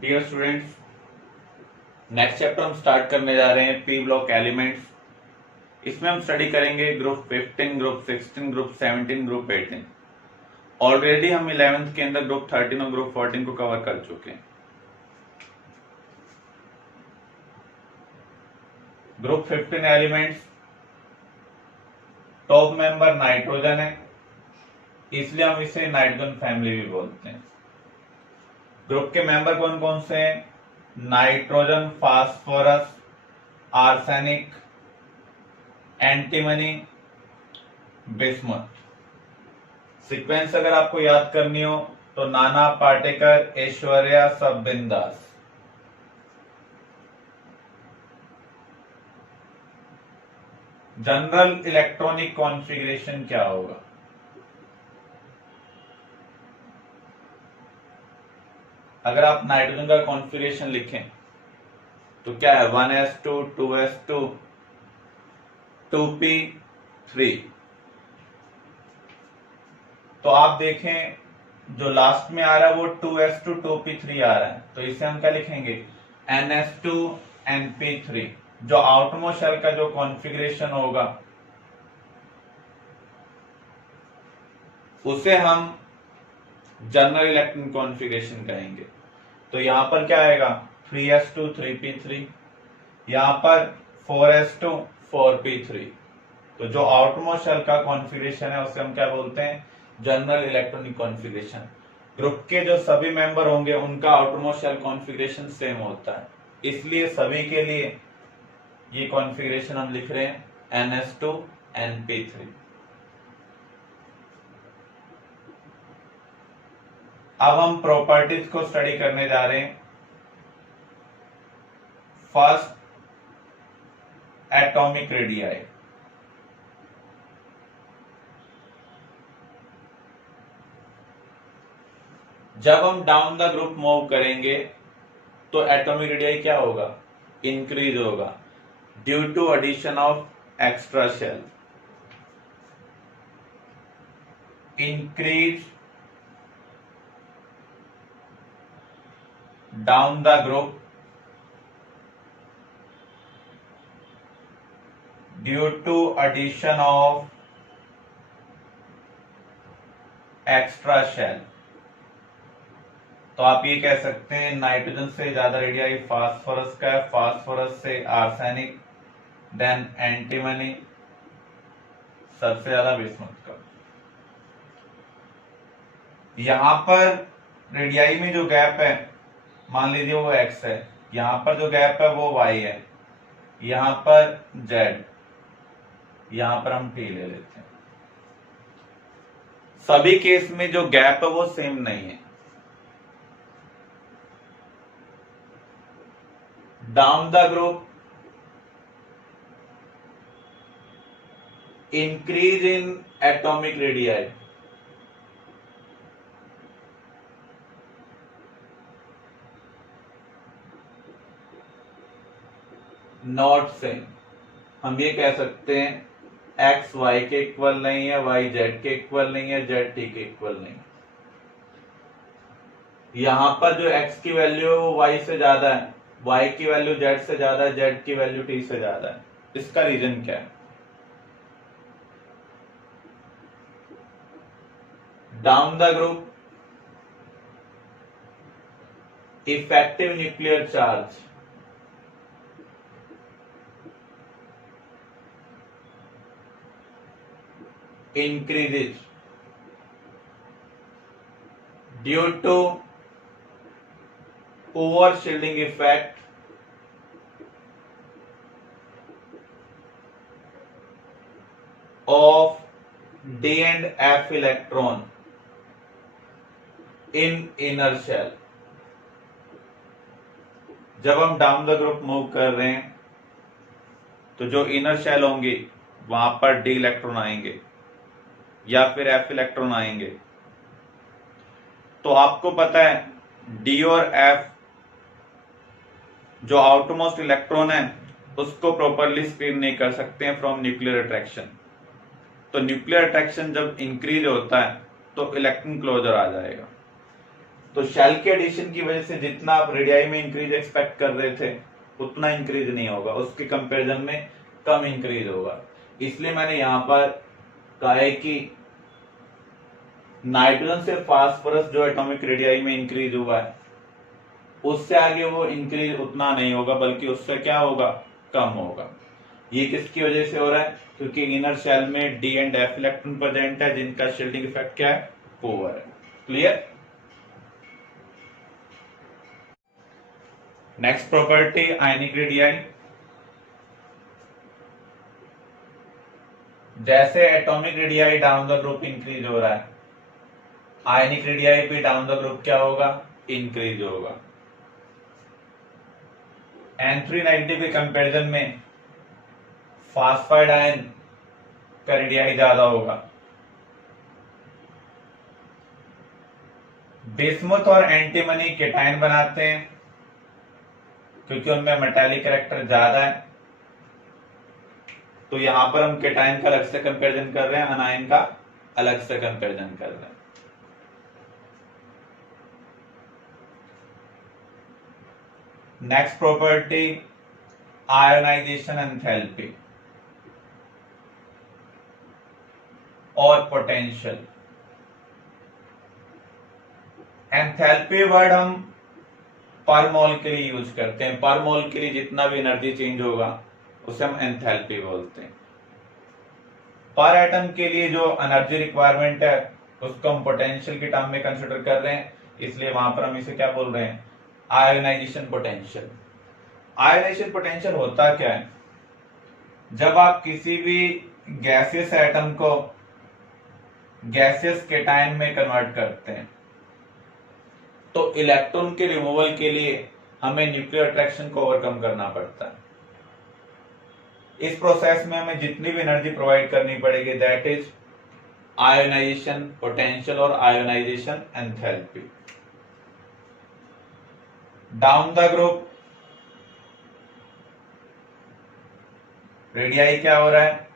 Dear students, next chapter हम start करने जा रहे हैं पी ब्लॉक एलिमेंट्स। इसमें हम स्टडी करेंगे group 15, group 16, group 17, group 18। Already हम 11th के अंदर ग्रुप 13 और ग्रुप 14 को कवर कर चुके हैं। Group 15 elements, top member nitrogen है, इसलिए हम इसे नाइट्रोजन फैमिली भी बोलते हैं। ग्रुप के मेंबर कौन कौन से हैं? Nitrogen, phosphorus, arsenic, antimony, bismuth. Sequence अगर आपको याद करनी हो तो नाना पाटेकर, ऐश्वर्या, सब बिंदास। जनरल इलेक्ट्रॉनिक कॉन्फ़िगरेशन क्या होगा? अगर आप नाइट्रोजन का कॉन्फ़िगरेशन लिखें तो क्या है? 1s2, 2s2, 2p3। तो आप देखें जो लास्ट में आ रहा है वो 2s2, 2p3 आ रहा है, तो इसे हम क्या लिखेंगे? ns2, np3। जो आउटमोस्ट शेल का जो कॉन्फ़िगरेशन होगा उसे हम जनरल इलेक्ट्रॉनिक कॉन्फ़िगरेशन कहेंगे। तो यहां पर क्या आएगा? 3s2, 3p3, यहां पर 4s2, 4p3। तो जो आउटमोस्ट शेल का कॉन्फ़िगरेशन है उसे हम क्या बोलते हैं? General electronic configuration. ग्रुप के जो सभी मेंबर होंगे उनका आउटमोस्ट शेल कॉन्फ़िगरेशन सेम होता है, इसलिए सभी के लिए ये कॉन्फ़िगरेशन हम लिख रहे हैं ns2, np3। अब हम प्रॉपर्टीज को स्टडी करने जा रहे हैं। First, atomic radii. जब हम डाउन द ग्रुप मूव करेंगे तो एटॉमिक रेडियाई क्या होगा? इंक्रीज होगा due to addition of extra shell. Increase down the group due to addition of extra shell. तो आप ये कह सकते हैं नाइट्रोजन से ज्यादा रेडियाई फास्फोरस का है, फास्फोरस से आर्सेनिक, देन एंटीमनी, सबसे ज्यादा बिस्मुथ का। यहां पर रेडियाई में जो गैप है मान लीजिए वो x है, यहां पर जो गैप है वो y है, यहां पर z, यहां पर हम t ले लेते हैं। सभी केस में जो गैप है वो सेम नहीं है। Down the group increase in atomic radii, not same. हम ये कह सकते हैं x y के इक्वल नहीं है, y z के इक्वल नहीं है, z t के इक्वल नहीं है। यहां पर जो x की वैल्यू है वो y से ज्यादा है, y की वैल्यू z से ज्यादा है, z की वैल्यू t से ज्यादा है। इसका रीजन क्या है? Down the group effective nuclear charge increases due to poor shielding effect of d and f electron in inner shell। जब हम डाउन द ग्रुप मूव कर रहे हैं तो जो इनर शेल होंगी वहां पर डी इलेक्ट्रॉन आएंगे या फिर एफ इलेक्ट्रॉन आएंगे। तो आपको पता है डी और एफ जो आउटमोस्ट इलेक्ट्रॉन है उसको प्रॉपरली स्क्रीन नहीं कर सकते हैं फ्रॉम न्यूक्लियर अट्रैक्शन। तो न्यूक्लियर अट्रैक्शन जब इंक्रीज होता है तो इलेक्ट्रॉन क्लोजर आ जाएगा। तो शेल के एडिशन की वजह से जितना आप रेडियाई में इंक्रीज एक्सपेक्ट कर रहे थे उतना इंक्रीज नहीं होगा, उसके कंपैरिजन में कम इंक्रीज होगा। इसलिए मैंने यहां पर कहा है कि नाइट्रोजन से फास्फोरस जो एटॉमिक रेडियाई में इंक्रीज हुआ है उससे आगे वो इंक्रीज उतना नहीं होगा, बल्कि उससे क्या होगा, कम होगा। ये किसकी वजह से हो रहा है, क्योंकि इनर शेल में D and F electron present है जिनका शील्डिंग इफेक्ट क्या है, पुअर है। Clear. Next property ionic radii. जैसे atomic radii down the group increase हो रहा है, आयनिक रेडियाई भी डाउन द ग्रुप क्या होगा, इंक्रीज होगा। N3 नेगेटिव के कंपैरिजन में फास्फाइड आयन का रेडियाई ज्यादा होगा। बिस्मुथ और एंटीमनी केटाइन बनाते हैं क्योंकि उनमें मेटालिक कैरेक्टर ज्यादा है। तो यहां पर हम केटाइन का अलग से कंपैरिजन कर रहे हैं, अनायन का अलग से कंपैरिजन कर रहे हैं। नेक्स्ट प्रॉपर्टी आयोनाइजेशन एंथैल्पी और पोटेंशियल। एंथैल्पी वर्ड हम पर मोल के लिए यूज करते हैं। पर मोल के लिए जितना भी एनर्जी चेंज होगा उसे हम एंथैल्पी बोलते हैं। पर एटम के लिए जो एनर्जी रिक्वायरमेंट है उसको हम पोटेंशियल के टर्म में कंसिडर कर रहे हैं, इसलिए वहां पर हम इसे क्या बोल रहे हैं, आयोनाइजेशन पोटेंशियल। आयोनाइजेशन पोटेंशियल होता क्या है, जब आप किसी भी गैसियस एटम को गैसियस केटायन में कन्वर्ट करते हैं तो इलेक्ट्रॉन के रिमूवल के लिए हमें न्यूक्लियर अट्रैक्शन को ओवरकम करना पड़ता है। इस प्रोसेस में हमें जितनी भी एनर्जी प्रोवाइड करनी पड़ेगी दैट इज आयोनाइजेशन पोटेंशियल और ionisation enthalpy. Down the group radii क्या हो रहा है,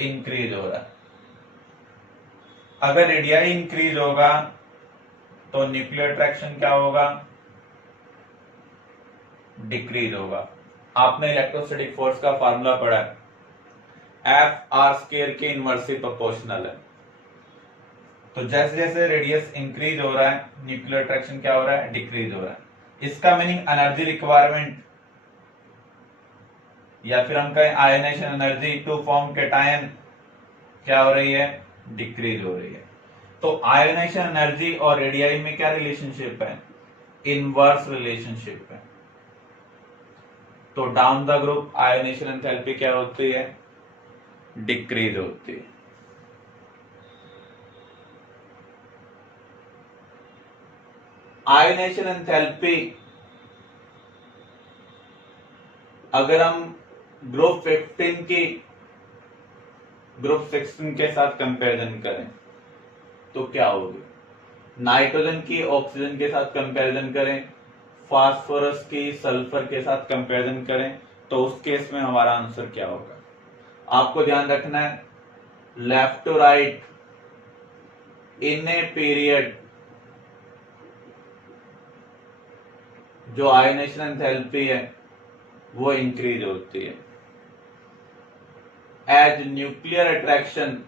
इंक्रीज हो रहा है। अगर रेडियाई इंक्रीज होगा तो न्यूक्लियर अट्रैक्शन क्या होगा, डिक्रीज होगा। आपने इलेक्ट्रोस्टैटिक फोर्स का फार्मूला पढ़ा है, एफ आर स्क्वायर के इनवर्सली प्रोपोर्शनल है। तो जैसे जैसे रेडियस इंक्रीज हो रहा है न्यूक्लियर अट्रैक्शन क्या हो रहा है, डिक्रीज हो रहा है। इसका मीनिंग एनर्जी रिक्वायरमेंट या फिर हम कहें ionisation energy to form cation क्या हो रही है, डिक्रीज हो रही है। तो आयोनाइजेशन एनर्जी और रेडियाई में क्या रिलेशनशिप है, इनवर्स रिलेशनशिप है। तो down the group ionisation enthalpy क्या होती है, डिक्रीज होती है। आयोनाइजेशन एंथैल्पी अगर हम ग्रुप 15 की ग्रुप 16 के साथ कंपैरिजन करें तो क्या होगी, नाइट्रोजन की ऑक्सीजन के साथ कंपैरिजन करें, फास्फोरस की सल्फर के साथ कंपैरिजन करें, तो उस केस में हमारा आंसर क्या होगा। आपको ध्यान रखना है left to right in a period जो आयोनाइजेशन एंथैल्पी है वो इंक्रीज होती है as nuclear attraction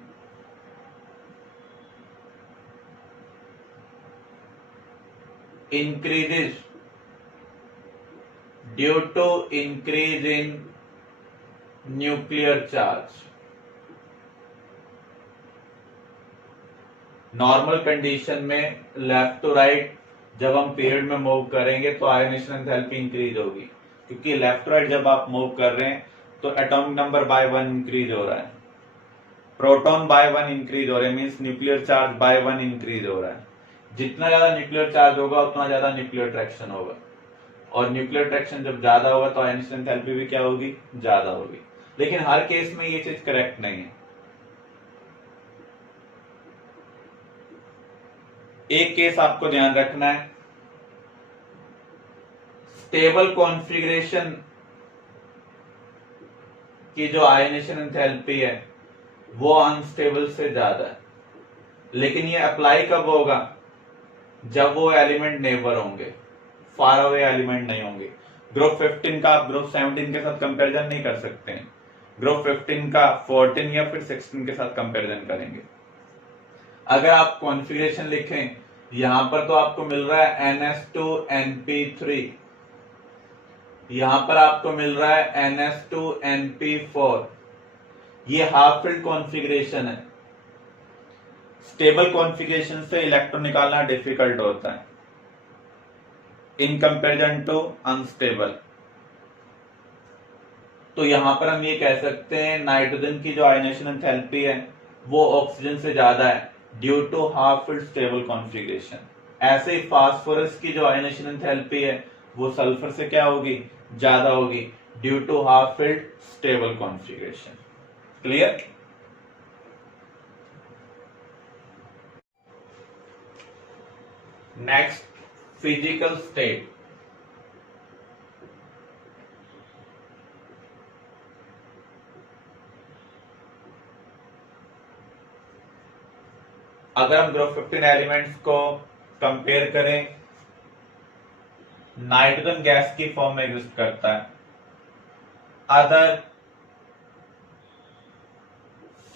increases due to increase in nuclear charge। Normal condition में लेफ्ट टू राइट जब हम पीरियड में मूव करेंगे तो आयोनाइजेशन एंथैल्पी इंक्रीज होगी, क्योंकि लेफ्ट टू राइट जब आप मूव कर रहे हैं तो एटॉमिक नंबर बाय 1 इंक्रीज हो रहा है, प्रोटॉन बाय 1 इंक्रीज हो रहा है, means nuclear charge by 1 increase हो रहा है। जितना ज्यादा न्यूक्लियर चार्ज होगा उतना ज्यादा न्यूक्लियर अट्रैक्शन होगा, और न्यूक्लियर अट्रैक्शन जब ज्यादा होगा तो आयोनाइजेशन एंथैल्पी भी क्या होगी, ज्यादा होगी। लेकिन हर केस में ये चीज करेक्ट नहीं है। एक केस आपको ध्यान रखना है, स्टेबल कॉन्फ़िगरेशन की जो आयोनाइजेशन एंथैल्पी है वो अनस्टेबल से ज्यादा है। लेकिन ये अप्लाई कब होगा, जब वो एलिमेंट नेबर होंगे, फार अवे एलिमेंट नहीं होंगे। ग्रुप 15 का आप ग्रुप 17 के साथ कंपैरिजन नहीं कर सकते हैं, ग्रुप 15 का 14 या फिर 16 के साथ कंपैरिजन करेंगे। अगर आप कॉन्फ़िगरेशन लिखें, यहां पर तो आपको मिल रहा है NS2NP3, यहां पर आपको मिल रहा है NS2NP4, ये हाफ फिल्ड कॉन्फ़िगरेशन है। स्टेबल कॉन्फ़िगरेशन से इलेक्ट्रॉन निकालना डिफिकल्ट होता है इन कंपैरिजन टू अनस्टेबल। तो यहां पर हम ये कह सकते हैं नाइट्रोजन की जो आयनेशन एंथैल्पी है वो ऑक्सीजन से ज्यादा है due to half filled stable configuration. ऐसे ही फास्फोरस की जो आयनेशन एंथैल्पी है वो सल्फर से क्या होगी, ज्यादा होगी due to half filled stable configuration. Clear? Next, physical state. अगर हम ग्रुप 15 एलिमेंट्स को कंपेयर करें, नाइट्रोजन गैस की फॉर्म में एग्जिस्ट करता है, अदर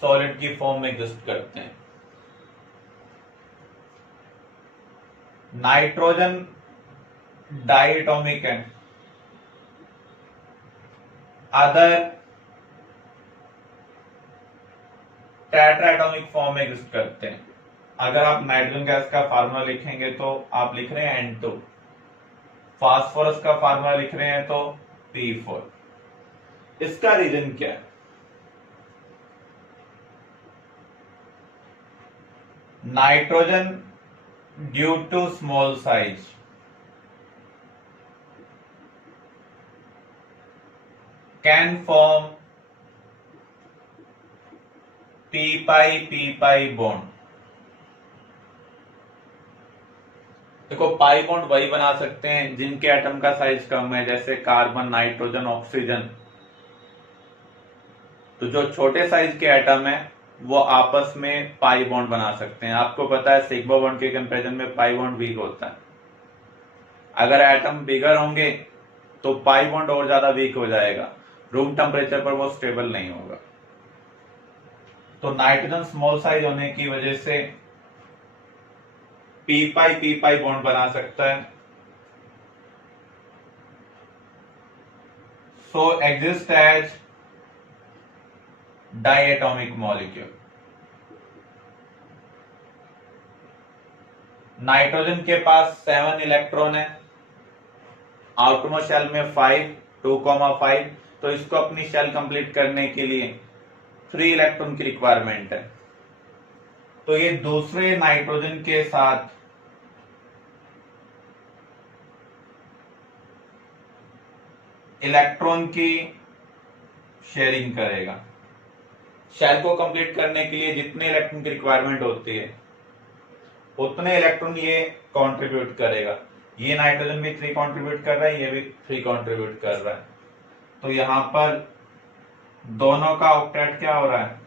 सॉलिड की फॉर्म में एग्जिस्ट करते हैं। नाइट्रोजन डायटोमिक है, अदर टेट्राएटॉमिक फॉर्म में एग्जिस्ट करते हैं। अगर आप नाइट्रोजन गैस का फार्मूला लिखेंगे तो आप लिख रहे हैं N2, फास्फोरस का फार्मूला लिख रहे हैं तो P4। इसका रीजन क्या है? Nitrogen due to small size can form p-pi bond. देखो, पाई बॉन्ड वही बना सकते हैं जिनके एटम का साइज कम है, जैसे कार्बन, नाइट्रोजन, ऑक्सीजन। तो जो छोटे साइज के एटम है वो आपस में पाई बॉन्ड बना सकते हैं। आपको पता है सिग्मा बॉन्ड के कंपैरिजन में पाई बॉन्ड वीक होता है। अगर एटम बिगर होंगे तो पाई बॉन्ड और ज्यादा वीक हो जाएगा, रूम टेम्परेचर पर वो स्टेबल नहीं होगा। तो नाइट्रोजन स्मॉल साइज होने की वजह से p-pi बॉन्ड बना सकता है। So exist as diatomic molecule. Nitrogen के पास 7 इलेक्ट्रॉन है, आउटरमोस्ट शेल में 5, 2,5। तो इसको अपनी शेल कंप्लीट करने के लिए 3 इलेक्ट्रॉन की रिक्वायरमेंट है। तो ये दूसरे नाइट्रोजन के साथ इलेक्ट्रॉन की शेयरिंग करेगा। शेल को कंप्लीट करने के लिए जितने इलेक्ट्रॉन की रिक्वायरमेंट होती है उतने इलेक्ट्रॉन ये कंट्रीब्यूट करेगा। ये नाइट्रोजन भी 3 कंट्रीब्यूट कर रहा है, ये भी 3 कंट्रीब्यूट कर रहा है। तो यहां पर दोनों का ऑक्टेट क्या हो रहा है,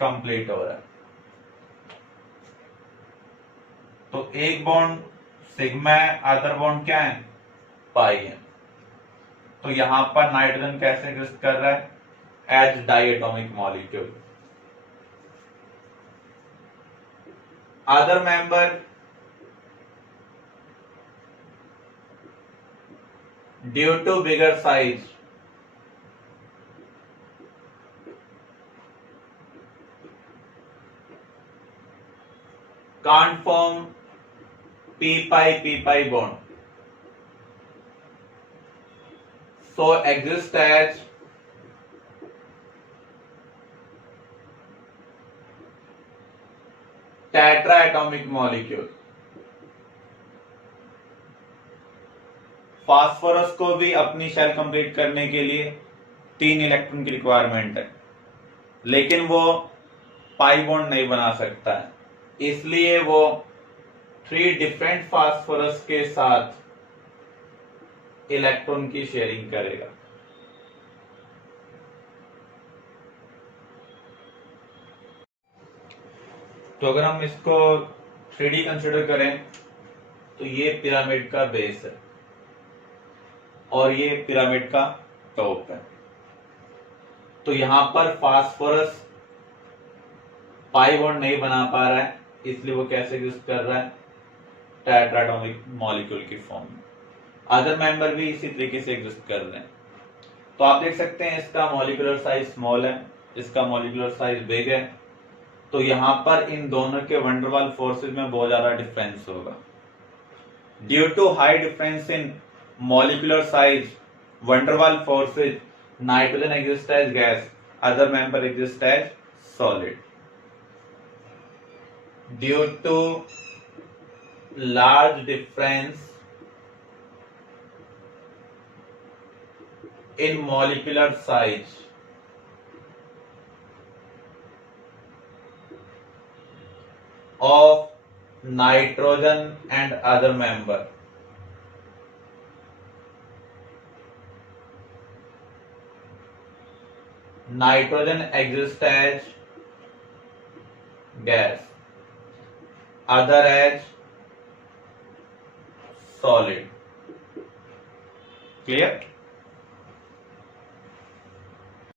कंप्लीट हो रहा है। तो एक बॉन्ड सिग्मा है, अदर बॉन्ड क्या है, पाई है। तो यहां पर नाइट्रोजन कैसे एग्जिस्ट कर रहा है, as diatomic molecule. Other member due to bigger size can't form p-pi bond, so exist as tetraatomic molecule। Phosphorus को भी अपनी शेल कंप्लीट करने के लिए 3 इलेक्ट्रॉन की रिक्वायरमेंट है, लेकिन वो पाई बॉन्ड नहीं बना सकता है, इसलिए वो 3 डिफरेंट फास्फोरस के साथ इलेक्ट्रॉन की शेयरिंग करेगा। तो अगर हम इसको 3D कंसिडर करें तो ये पिरामिड का बेस है और ये पिरामिड का टॉप है। तो यहां पर फास्फोरस पाई बॉन्ड नहीं बना पा रहा है, इसलिए वो कैसे एग्जिस्ट कर रहा है, टेट्राटॉमिक मॉलिक्यूल की फॉर्म में। अदर मेंबर भी इसी तरीके से एग्जिस्ट कर रहे हैं। तो आप देख सकते हैं इसका मॉलिक्यूलर साइज स्मॉल है, इसका मॉलिक्यूलर साइज बिग है। तो यहां पर इन दोनों के वंडरवाल फोर्सेस में बहुत ज्यादा डिफरेंस होगा। Due to high difference in molecular size, van der Waals forces, nitrogen exist as gas, other member exist as solid. Due to large difference in molecular size, of nitrogen and other member, nitrogen exists as gas, other as solid. Clear?